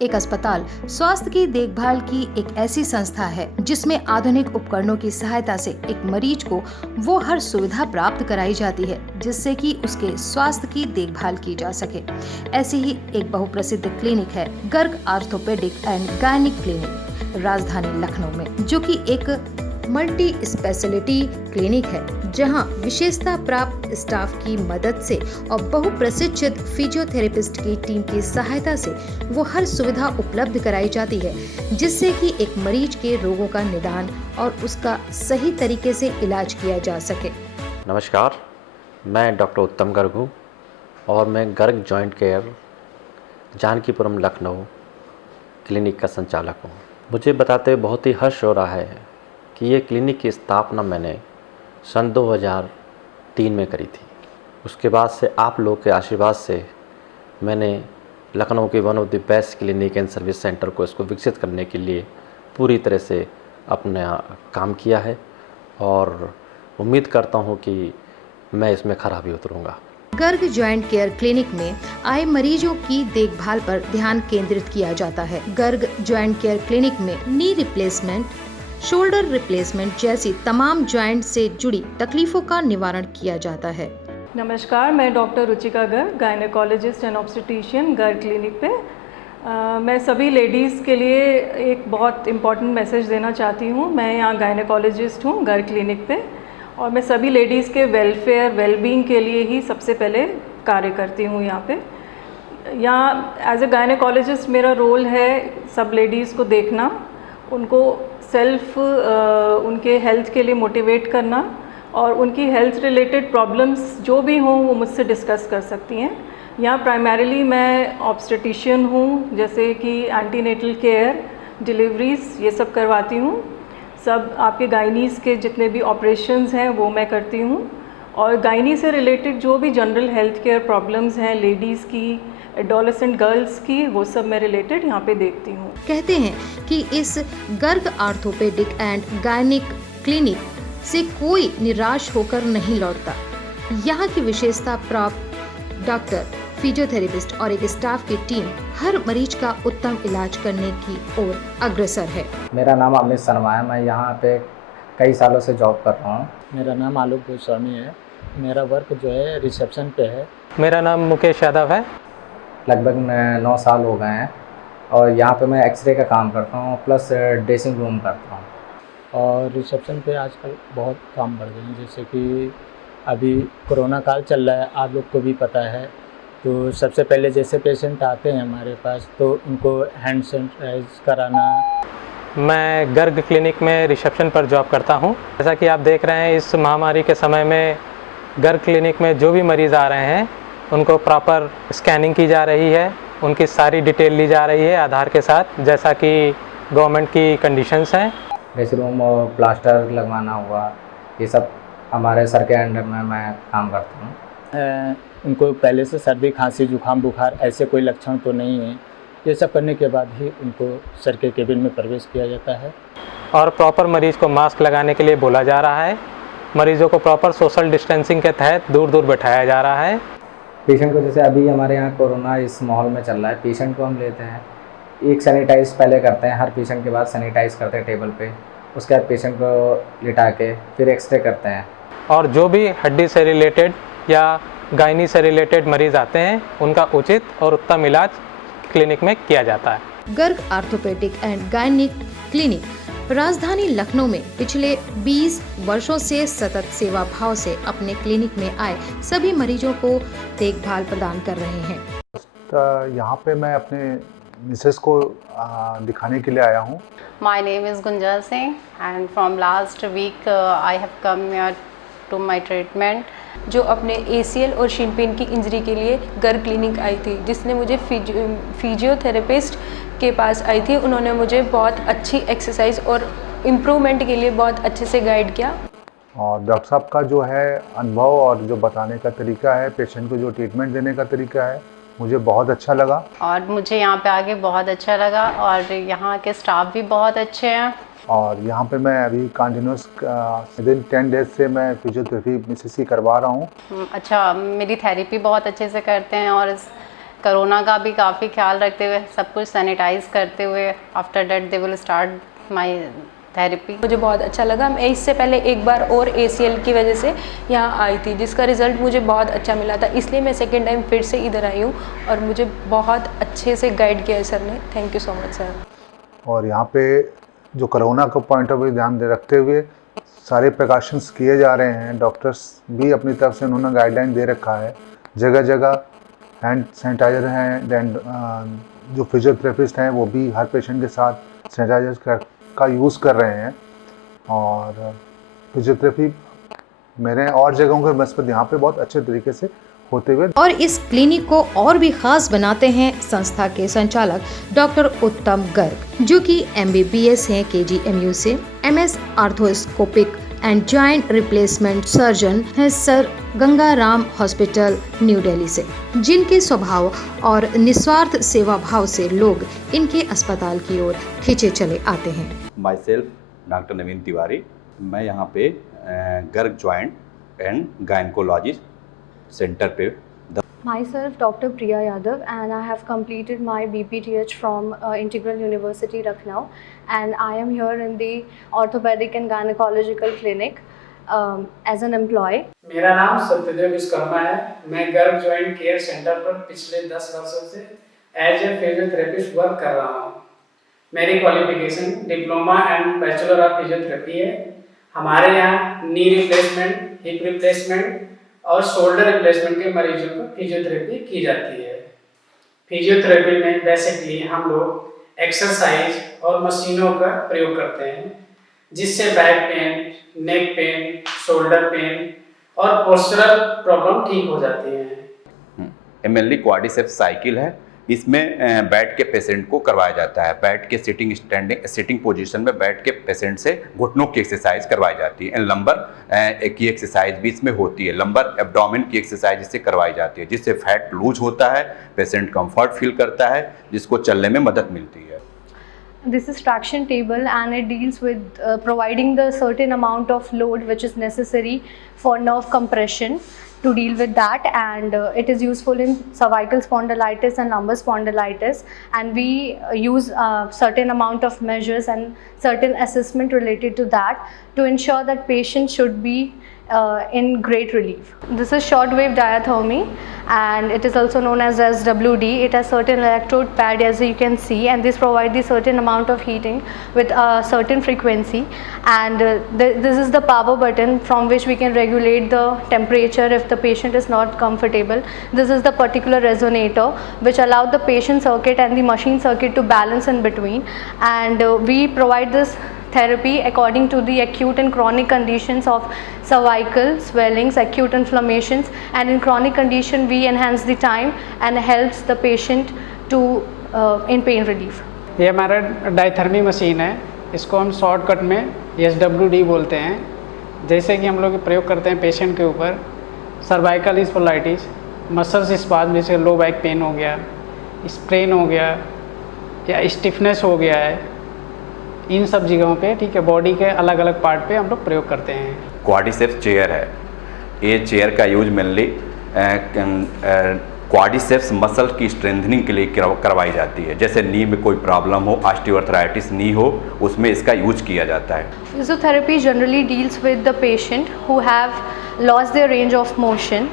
एक अस्पताल स्वास्थ्य की देखभाल की एक ऐसी संस्था है जिसमें आधुनिक उपकरणों की सहायता से एक मरीज को वो हर सुविधा प्राप्त कराई जाती है जिससे कि उसके स्वास्थ्य की देखभाल की जा सके। ऐसी ही एक बहुप्रसिद्ध क्लिनिक है Garg orthopaedic and gynaec clinic राजधानी लखनऊ में, जो कि एक मल्टी स्पेशलिटी क्लिनिक है जहां विशेषता प्राप्त स्टाफ की मदद से और बहुप्रशिक्षित फिजियोथेरेपिस्ट की टीम की सहायता से वो हर सुविधा उपलब्ध कराई जाती है जिससे कि एक मरीज के रोगों का निदान और उसका सही तरीके से इलाज किया जा सके। नमस्कार, मैं डॉक्टर उत्तम गर्ग हूँ और मैं Garg joint care Jankipuram Lucknow clinic का संचालक हूँ। मुझे बताते हुए बहुत ही हर्ष हो रहा है कि ये क्लिनिक की स्थापना मैंने सन 2003 में करी थी। उसके बाद से आप लोग के आशीर्वाद से मैंने लखनऊ के one of the best clinic and service centre को इसको विकसित करने के लिए पूरी तरह से अपना काम किया है और उम्मीद करता हूँ कि मैं इसमें खरा भी उतरूँगा। गर्ग जॉइंट केयर क्लिनिक में आए मरीजों की देखभाल पर ध्यान केंद्रित किया जाता है। गर्ग जॉइंट केयर क्लिनिक में नी रिप्लेसमेंट, शोल्डर रिप्लेसमेंट जैसी तमाम जॉइंट से जुड़ी तकलीफों का निवारण किया जाता है। नमस्कार, मैं doctor Ruchika Garg, gynaecologist and obstetrician Garg clinic पे। मैं सभी लेडीज़ के लिए एक बहुत इम्पॉर्टेंट मैसेज देना चाहती हूँ। मैं यहाँ गायनेकोलॉजिस्ट हूँ गर्ग क्लिनिक पे और मैं सभी लेडीज़ के वेलफेयर वेलबींग के लिए ही सबसे पहले कार्य करती हूँ। यहाँ पे एज ए गायनेकोलॉजिस्ट मेरा रोल है सब लेडीज़ को देखना, उनको सेल्फ उनके हेल्थ के लिए मोटिवेट करना और उनकी हेल्थ रिलेटेड प्रॉब्लम्स जो भी हों वो मुझसे डिस्कस कर सकती हैं। यहाँ प्राइमरीली मैं ऑब्स्टेटिशियन हूँ, जैसे कि एंटीनेटल केयर, डिलीवरीज ये सब करवाती हूँ। सब आपके गायनीज़ के जितने भी ऑपरेशंस हैं वो मैं करती हूँ और गायनी से रिलेटेड जो भी जनरल हेल्थ केयर प्रॉब्लम्स हैं लेडीज़ की, एडोलेसेंट गर्ल्स की, वो सब मैं रिलेटेड यहाँ पे देखती हूँ। कहते हैं कि इस Garg orthopaedic and gynaec clinic से कोई निराश होकर नहीं लौटता। यहाँ की विशेषता प्राप्त डॉक्टर, फिजियोथेरेपिस्ट और एक स्टाफ की टीम हर मरीज का उत्तम इलाज करने की ओर अग्रसर है। मेरा नाम अमित शर्मा है, मैं यहाँ पे कई सालों से जॉब कर रहा हूँ। मेरा नाम आलोक गोस्वामी है, मेरा वर्क जो है रिसेप्शन पे है। मेरा नाम मुकेश यादव है। लगभग 9 साल हो गए हैं और यहाँ पे मैं एक्सरे का काम करता हूँ प्लस ड्रेसिंग रूम करता हूँ। और रिसेप्शन पे आजकल बहुत काम बढ़ गए हैं, जैसे कि अभी कोरोना काल चल रहा है, आप लोग को भी पता है। तो सबसे पहले जैसे पेशेंट आते हैं हमारे पास तो उनको हैंड सैनिटाइज कराना। मैं गर्ग क्लिनिक में रिसेप्शन पर जॉब करता हूं। जैसा कि आप देख रहे हैं इस महामारी के समय में गर्ग क्लिनिक में जो भी मरीज़ आ रहे हैं उनको प्रॉपर स्कैनिंग की जा रही है, उनकी सारी डिटेल ली जा रही है आधार के साथ, जैसा कि गवर्नमेंट की कंडीशंस हैं। ड्रेसिंग रूम और प्लास्टर लगवाना हुआ, ये सब हमारे सर के अंडर में मैं काम करता हूँ। उनको पहले से सर्दी, खांसी, जुकाम, बुखार ऐसे कोई लक्षण तो नहीं है। ये सब करने के बाद ही उनको सर के केबिन में प्रवेश किया जाता है और प्रॉपर मरीज़ को मास्क लगाने के लिए बोला जा रहा है। मरीज़ों को प्रॉपर सोशल डिस्टेंसिंग के तहत दूर दूर बैठाया जा रहा है। पेशेंट को, जैसे अभी हमारे यहाँ कोरोना इस माहौल में चल रहा है, पेशेंट को हम लेते हैं, एक सैनिटाइज पहले करते हैं, हर पेशेंट के बाद सैनिटाइज करते हैं टेबल पे, उसके बाद पेशेंट को लिटा के फिर एक्सरे करते हैं। और जो भी हड्डी से रिलेटेड या गायनी से रिलेटेड मरीज़ आते हैं उनका उचित और उत्तम इलाज क्लिनिक में किया जाता है। Garg orthopaedic and gynaec clinic राजधानी लखनऊ में पिछले 20 वर्षों से सतत सेवा भाव से अपने क्लिनिक में आए सभी मरीजों को देखभाल प्रदान कर रहे हैं। तो यहाँ पे मैं अपने मिसेस को दिखाने के लिए आया हूँ। My name is Gunjan Singh and from last week I have come here to my treatment. जो अपने ACL और शिन पेन की इंजरी के लिए गर्ग क्लिनिक आई थी, जिसने मुझे फिजियोथेरेपिस्ट के पास आई थी। उन्होंने मुझे बहुत अच्छी एक्सरसाइज और इम्प्रूवमेंट के लिए बहुत अच्छे से गाइड किया। और डॉक्टर साहब का जो है अनुभव और जो बताने का तरीका है, पेशेंट को जो ट्रीटमेंट देने का तरीका है, मुझे बहुत अच्छा लगा। और मुझे यहाँ पे आके बहुत अच्छा लगा और यहाँ के स्टाफ भी बहुत अच्छे हैं। और यहाँ पे मैं अभी कंटिन्यूस विदिन 10 डेज से मैं फिजियोथेरेपी मिसेस की करवा रहा हूँ। अच्छा, मेरी थेरेपी बहुत अच्छे से करते हैं और कोरोना का भी काफ़ी ख्याल रखते हुए, सब कुछ सैनिटाइज करते हुए, after that they will start my therapy. मुझे बहुत अच्छा लगा। मैं इससे पहले एक बार और ACL की वजह से यहाँ आई थी, जिसका रिज़ल्ट मुझे बहुत अच्छा मिला था, इसलिए मैं सेकेंड टाइम फिर से इधर आई हूँ और मुझे बहुत अच्छे से गाइड किया है सर ने। Thank you so much sir. और यहाँ पे जो कोरोना का पॉइंट ऑफ व्यू ध्यान दे रखते हुए सारे प्रिकॉशंस किए जा रहे हैं। डॉक्टर्स भी अपनी तरफ से उन्होंने गाइडलाइन दे रखा है, जगह जगह हैंड सैनिटाइज़र हैं। दैन जो फिजियोथेरेपिस्ट हैं वो भी हर पेशेंट के साथ सैनिटाइजर का यूज़ कर रहे हैं। और फिजियोथेरेपी मेरे और जगहों के बस्पत यहाँ पे बहुत अच्छे तरीके से होते हुए। और इस क्लिनिक को और भी खास बनाते हैं संस्था के संचालक डॉक्टर उत्तम गर्ग, जो कि MBBS हैं KGMU से, MS arthroscopic and joint replacement surgeon हैं Sir Ganga Ram hospital new Delhi से, जिनके स्वभाव और निस्वार्थ सेवा भाव से लोग इनके अस्पताल की ओर खींचे चले आते हैं। माई सेल्फ डॉक्टर नवीन तिवारी, मैं यहाँ पे Garg joint and gynaecology centre पे। Myself Dr. Priya Yadav, and I have completed my BPTH from Integral University Lucknow, and I am here in the orthopedic and gynecological clinic as an employee. मेरा नाम सत्यदेव विश्वकर्मा है। मैं Garg joint care centre पर पिछले 10 वर्षों से as a physiotherapist work कर रहा हूँ। मेरी qualification diploma and bachelor of physiotherapy है। हमारे यहाँ नी रिप्लेसमेंट, हिप रिप्लेसमेंट और शोल्डर रिप्लेसमेंट के मरीजों को फिजियोथेरेपी की जाती है। फिजियोथेरेपी में बेसिकली हम लोग एक्सरसाइज और मशीनों का प्रयोग करते हैं, जिससे back pain, neck pain, shoulder pain और पोस्चरल प्रॉब्लम ठीक हो जाती हैं। मेनली क्वाड्रिसेप्स साइकिल है, इसमें बैठ के पेशेंट को करवाया जाता है। बैठ के सिटिंग पोजीशन में बैठ के पेशेंट से घुटनों की एक्सरसाइज करवाई जाती है। लंबर की एक्सरसाइज भी इसमें होती है। लंबर एब्डोमेन की एक्सरसाइज इससे करवाई जाती है, जिससे फैट लूज होता है, पेशेंट कंफर्ट फील करता है, जिसको चलने में मदद मिलती है। This is traction table, and it deals with providing the certain amount of load which is necessary for nerve compression to deal with that, and it is useful in cervical spondylitis and lumbar spondylitis, and we use certain amount of measures and certain assessment related to that to ensure that patient should be in great relief. This is shortwave diathermy, and it is also known as SWD. It has certain electrode pad, as you can see, and this provides the certain amount of heating with a certain frequency, and this is the power button from which we can regulate the temperature if the patient is not comfortable. This is the particular resonator which allows the patient circuit and the machine circuit to balance in between, and we provide this therapy according to the acute and chronic conditions of cervical swellings, acute inflammations, and in chronic condition we enhance the time and helps the patient to in pain relief. ये हमारा diathermy machine है, इसको हम shortcut में SWD बोलते हैं। जैसे कि हम लोग प्रयोग करते हैं पेशेंट के ऊपर सर्वाइकल स्पॉन्डिलाइटिस, मसल्स स्पाज्म, जैसे लो बैक पेन हो गया, स्प्रेन हो गया या स्टिफनेस हो गया है, इन सब जगहों पे, ठीक है, बॉडी के अलग अलग पार्ट पे हम लोग प्रयोग करते हैं। क्वाड्रिसेप्स चेयर है। ये चेयर का यूज मेनली क्वाड्रिसेप्स मसल की स्ट्रेंथनिंग के लिए करवाई जाती है। जैसे नी में कोई प्रॉब्लम हो, ऑस्टियोआर्थराइटिस नी हो, उसमें इसका यूज किया जाता है। Physiotherapy generally deals with the patient who have lost their range of motion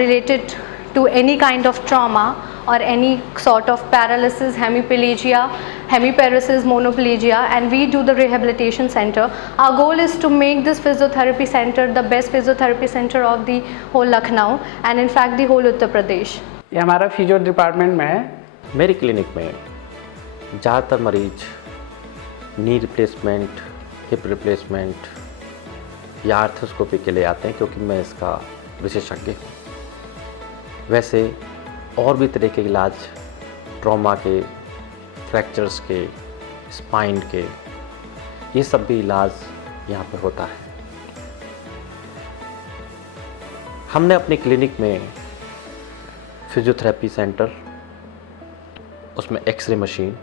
related to any kind of trauma or any sort of paralysis, hemiplegia, hemiparesis, monoplegia, and we do the rehabilitation center. Our goal is to make this physiotherapy center the best physiotherapy center of the whole Lucknow and in fact the whole Uttar Pradesh. ये हमारा physio department में है। मेरी clinic में ज़्यादातर मरीज knee replacement, hip replacement या arthroscopy के लिए आते हैं, क्योंकि मैं इसका विशेषज्ञ हूँ। वैसे और भी तरह के इलाज, ट्रॉमा के, फ्रैक्चर्स के, स्पाइन के, ये सब भी इलाज यहाँ पर होता है। हमने अपनी क्लिनिक में फिजियोथेरेपी सेंटर, उसमें x ray machine,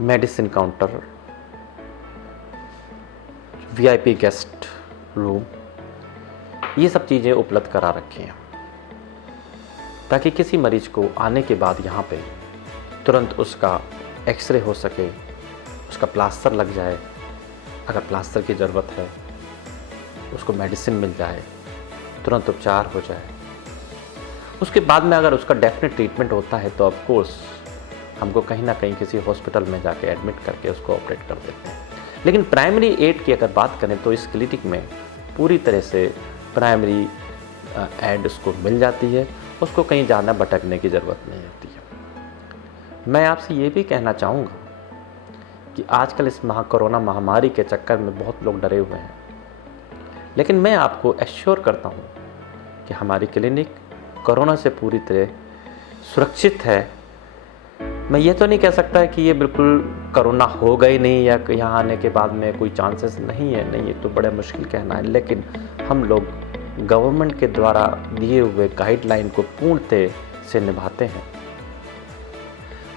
medicine counter, VIP guest room, ये सब चीज़ें उपलब्ध करा रखी हैं। ताकि किसी मरीज को आने के बाद यहाँ पे तुरंत उसका एक्सरे हो सके, उसका प्लास्टर लग जाए, अगर प्लास्टर की ज़रूरत है उसको मेडिसिन मिल जाए, तुरंत उपचार हो जाए। उसके बाद में अगर उसका डेफिनेट ट्रीटमेंट होता है तो ऑफ कोर्स हमको कहीं ना कहीं किसी हॉस्पिटल में जाके एडमिट करके उसको ऑपरेट कर देते हैं। लेकिन प्राइमरी एड की अगर बात करें तो इस क्लिनिक में पूरी तरह से प्राइमरी एड उसको मिल जाती है, उसको कहीं जाना भटकने की ज़रूरत नहीं होती है। मैं आपसे ये भी कहना चाहूँगा कि आजकल इस कोरोना महामारी के चक्कर में बहुत लोग डरे हुए हैं, लेकिन मैं आपको एश्योर करता हूँ कि हमारी क्लिनिक कोरोना से पूरी तरह सुरक्षित है। मैं ये तो नहीं कह सकता कि ये बिल्कुल कोरोना होगा ही नहीं या यहाँ आने के बाद में कोई चांसेस नहीं है, नहीं, ये तो बड़ा मुश्किल कहना है। लेकिन हम लोग गवर्नमेंट के द्वारा दिए हुए गाइडलाइन को पूर्णतः से निभाते हैं।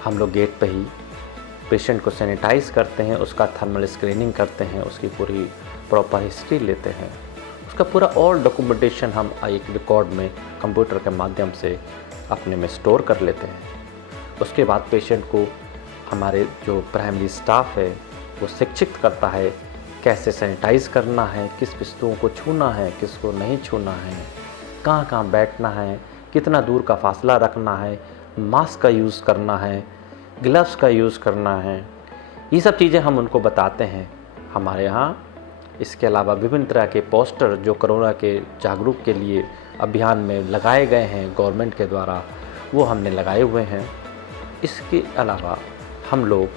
हम लोग गेट पे ही पेशेंट को सैनिटाइज करते हैं, उसका थर्मल स्क्रीनिंग करते हैं, उसकी पूरी प्रॉपर हिस्ट्री लेते हैं, उसका पूरा ऑल डॉक्यूमेंटेशन हम एक रिकॉर्ड में कंप्यूटर के माध्यम से अपने में स्टोर कर लेते हैं। उसके बाद पेशेंट को हमारे जो प्राइमरी स्टाफ है वो शिक्षित करता है कैसे सैनिटाइज करना है, किस वस्तुओं को छूना है, किसको नहीं छूना है, कहाँ कहाँ बैठना है, कितना दूर का फासला रखना है, मास्क का यूज़ करना है, ग्लव्स का यूज़ करना है। ये सब चीज़ें हम उनको बताते हैं हमारे यहाँ। इसके अलावा विभिन्न तरह के पोस्टर जो कोरोना के जागरूक के लिए अभियान में लगाए गए हैं गवर्नमेंट के द्वारा, वो हमने लगाए हुए हैं। इसके अलावा हम लोग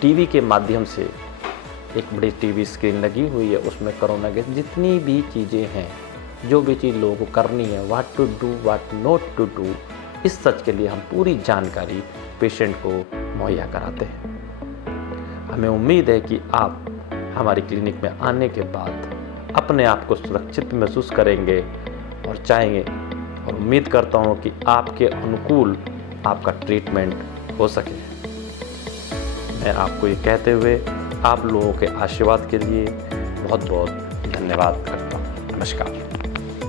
टीवी के माध्यम से, एक बड़ी टीवी स्क्रीन लगी हुई है, उसमें कोरोना के जितनी भी चीज़ें हैं, जो भी चीज़ लोगों को करनी है, what to do what not to do, इस सच के लिए हम पूरी जानकारी पेशेंट को मुहैया कराते हैं। हमें उम्मीद है कि आप हमारी क्लिनिक में आने के बाद अपने आप को सुरक्षित महसूस करेंगे और चाहेंगे, और उम्मीद करता हूँ कि आपके अनुकूल आपका ट्रीटमेंट हो सके। मैं आपको ये कहते हुए आप लोगों के आशीर्वाद के लिए बहुत बहुत धन्यवाद करता हूँ। नमस्कार।